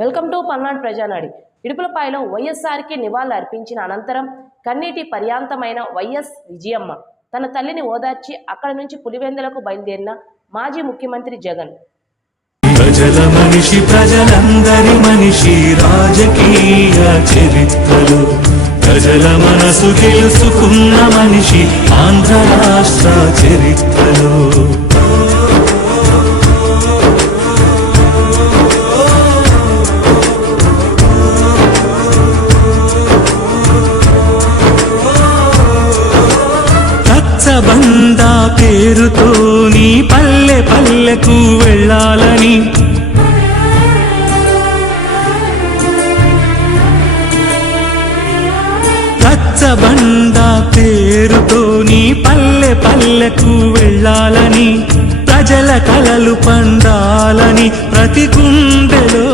Welcome to Palnadu ప్రజానాడి. ఇడుపులపాయలో వైఎస్ఆర్కి నివాళులు అర్పించిన అనంతరం కన్నీటి పర్యాంతమైన వైఎస్ విజయమ్మ తన తల్లిని ఓదార్చి అక్కడి నుంచి పులివెందులకు బయలుదేరిన మాజీ ముఖ్యమంత్రి జగన్. ప్రజల మనిషి ప్రజలందరి మనిషి రాజకీయ చరిత్రలు. ప్రజల మనసు తెలుసుకున్న మనిషి రచ్చబంద పేరుతో నీ పల్లె పల్లెకు వెళ్ళాలని. రచ్చబండ పేరుతో నీ పల్లె పల్లెకు వెళ్ళాలని. ప్రజల కలలు పండాలని ప్రతి గుండెలో